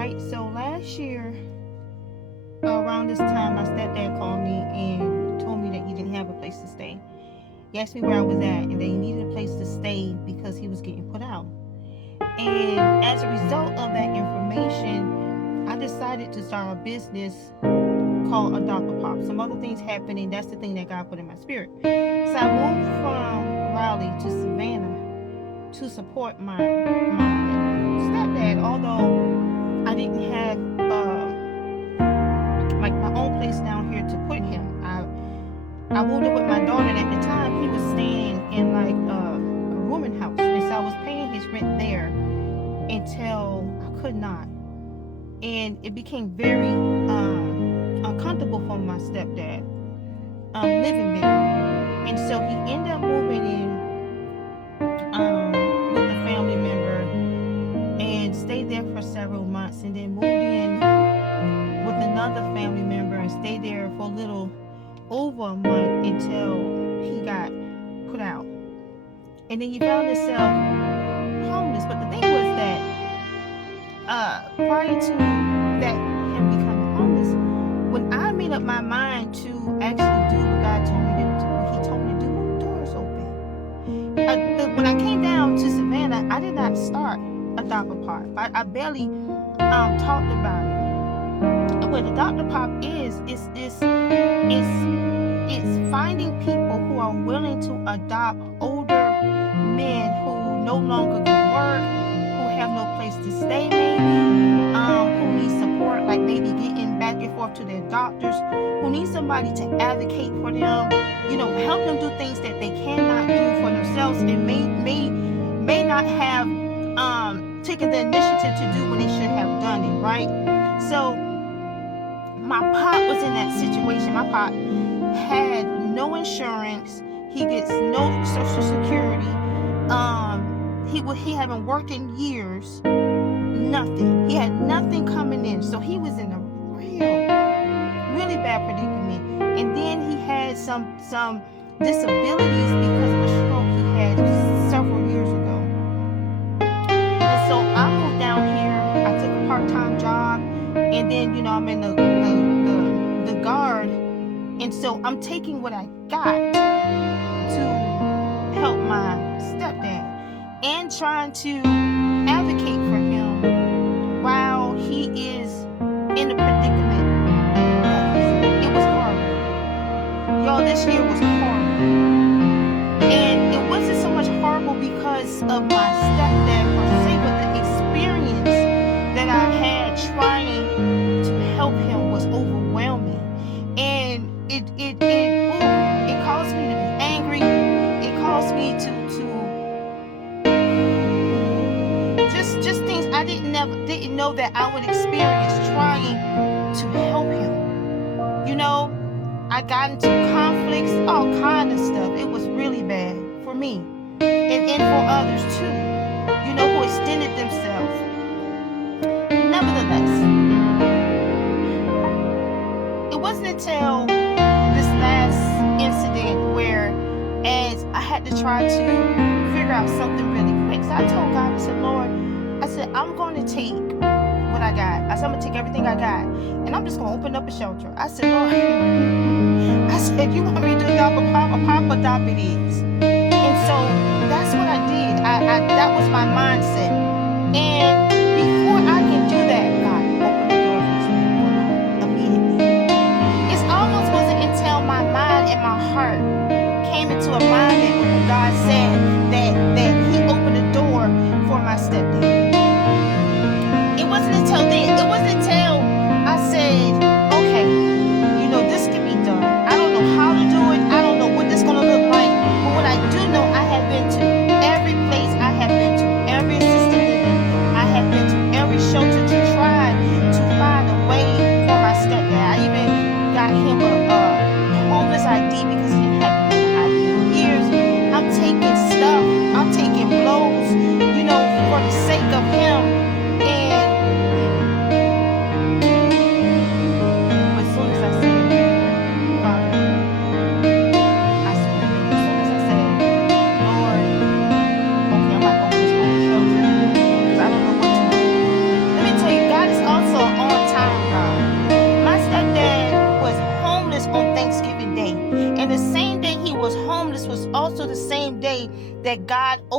right? So last year, around this time, my stepdad called me and told me that he didn't have a place to stay. He asked me where I was at and that he needed a place to stay because he was getting put out. And as a result of that information, I decided to start a business called Adopt a Pop. Some other things happening. That's the thing that God put in my spirit. So I moved from Raleigh to Savannah to support my stepdad. Although I didn't have like my own place down here to put him. I moved up with my daughter, and at the time he was staying in like a rooming house, and so I was paying his rent there until I could not, and it became very uncomfortable for my stepdad living there, and so he ended up moving in with a family member and stayed there for several months, and then moved in with another family member and stayed there for a little over a month until he got put out. And then he found himself homeless. But the thing was that prior to that him becoming homeless, when I made up my mind to actually do what God told me to do, he told me to do, the doors open. When I came down to Savannah, I did not start Adopt a Pop. I barely talked about it. What Adopt a Pop is finding people who are willing to adopt older men who no longer can work, who have no place to stay, maybe, who need support, like maybe getting back and forth to their doctors, who need somebody to advocate for them, help them do things that they cannot do for themselves and may not have taken the initiative to do when they should have done it, right? So my pop was in that situation. My pop had no insurance. He gets no Social Security. He haven't worked in years. Nothing. He had nothing coming in. So he was in a really bad predicament. And then he had some disabilities because of a stroke he had several years ago. And so I moved down here. I took a part-time job, and then I'm in the guard, and so I'm taking what I got to help my stepdad and trying to advocate for him while he is in a predicament. It was horrible. Y'all, this year was horrible. And it wasn't so much horrible because of my stepdad per se, but the experience that I had trying to help him was overwhelming. And it caused me to be angry. It caused me to just things I didn't know that I would experience trying to help him. I got into conflicts, all kind of stuff. It was really bad for me and for others too, who extended themselves. Nevertheless, it wasn't until this last incident where, as I had to try to figure out something really quick, so I told God, I said, Lord, I'm going to take what I got. I said, I'm going to take everything I got, and I'm just going to open up a shelter. I said, Lord, you want me to adopt a pop adopt it is. And so that's what I did. That was my mindset. And before I can do that, God opened the door for me immediately. It almost wasn't until my mind and my heart came into alignment with what God said that He opened the door for my stepdad. It wasn't until then. It wasn't until I said, okay, this can be done. I don't know how to do it. I don't know what this is going to look like. But what I do know, I have been to every place. I have been to every assisted living. I have been to every shelter to try to find a way for my stepdad. I even got him a homeless ID because he didn't have an ID for years. I'm taking stuff. I'm taking blows, for the sake of him. And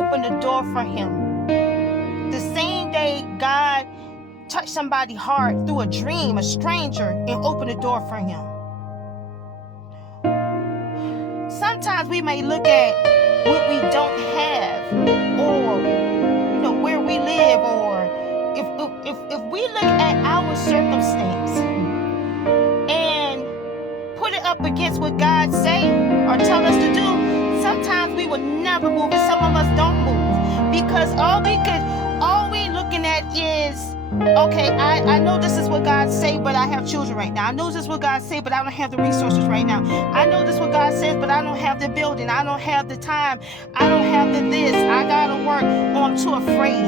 opened the door for him. The same day God touched somebody's heart through a dream, a stranger, and opened the door for him. Sometimes we may look at what we don't have, or where we live, or if we look at our circumstance and put it up against what God say or tell us to do, sometimes we will never move, and some of us don't move because all we looking at is, okay, I know this is what God say, but I have children right now. I know this is what God say, but I don't have the resources right now. I know this is what God says, but I don't have the building. I don't have the time. I don't have the this. I gotta work. Oh, I'm too afraid.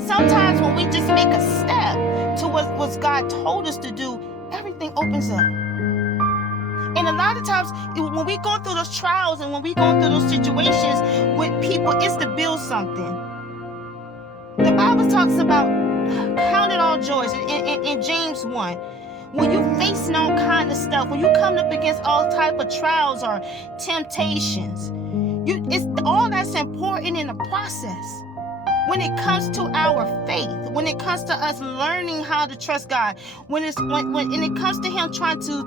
Sometimes when we just make a step to what God told us to do, everything opens up. And a lot of times when we go through those trials and when we go through those situations with people, it's to build something. The Bible talks about count it all joys in James 1. When you facing all kind of stuff, when you come up against all type of trials or temptations, it's all that's important in the process. When it comes to our faith, when it comes to us learning how to trust God, when it comes to Him trying to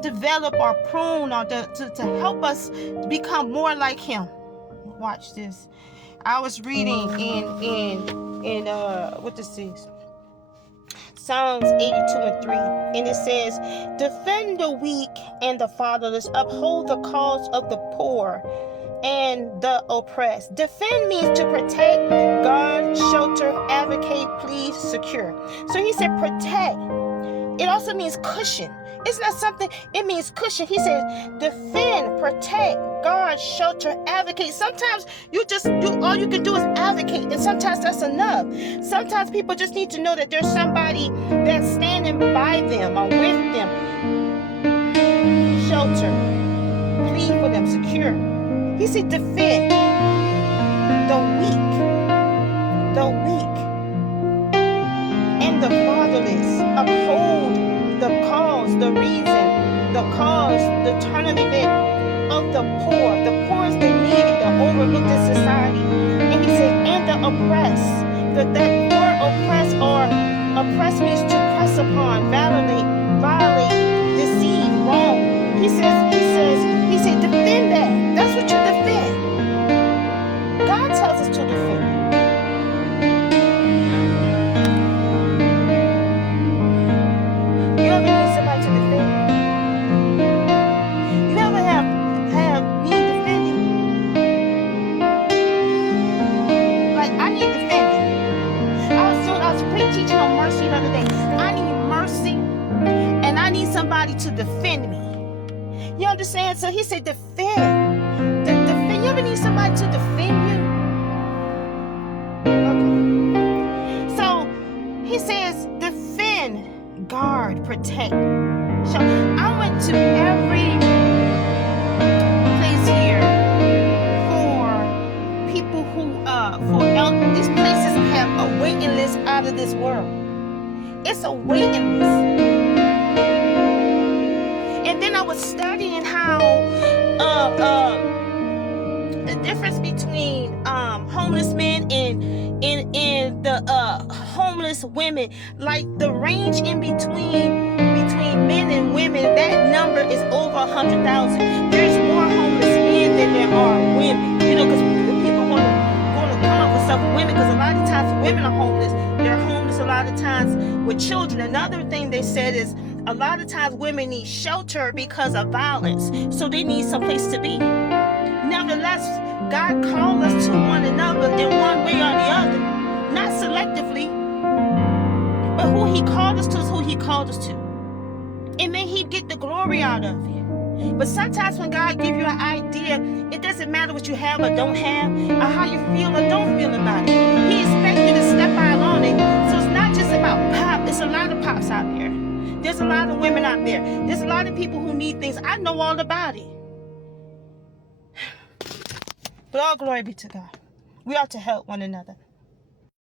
develop or prune or to help us become more like Him. Watch this. I was reading in what this is, Psalms 82:3, and it says, "Defend the weak and the fatherless, uphold the cause of the poor and the oppressed." Defend means to protect, guard, shelter, advocate, plead, secure. So he said protect. It also means cushion. It's not something, it means cushion. He says defend, protect, guard, shelter, advocate. Sometimes all you can do is advocate, and sometimes that's enough. Sometimes people just need to know that there's somebody that's standing by them or with them. Shelter, plead for them, secure. He said defend the weak, and the fatherless. Uphold the cause, the reason, the cause, the turn of event of the poor. The poor is the needy, the overlooked in society. And he said, and the oppressed. That word oppress or oppress means to press upon, violate, deceive, wrong. He said, defend that. That's what you defend. God tells us to defend. You ever need somebody to defend you? You ever have need defending? Like, I need defending. I was pre-teaching on mercy the other day. I need mercy, and I need somebody to defend me. You understand? So he said defend. Defend. You ever need somebody to defend you? Okay. So he says defend, guard, protect. So I went to every place here for people who these places have a waiting list out of this world. It's a waiting list. And then I was studying how the difference between homeless men and the homeless women, like the range in between men and women, that number is over 100,000. There's more homeless men than there are women. Because people going to come up with stuff with women, because a lot of times women are homeless. They're homeless a lot of times with children. Another thing they said is a lot of times women need shelter because of violence, so they need some place to be. Nevertheless, God called us to one another in one way or the other, not selectively, but who He called us to is who He called us to. And may He get the glory out of it. But sometimes when God gives you an idea, it doesn't matter what you have or don't have, or how you feel or don't feel about it. He expects you to step out on it. So it's not just about pop. There's a lot of pops out there. There's a lot of women out there. There's a lot of people who need things. I know all about it. But all glory be to God. We ought to help one another.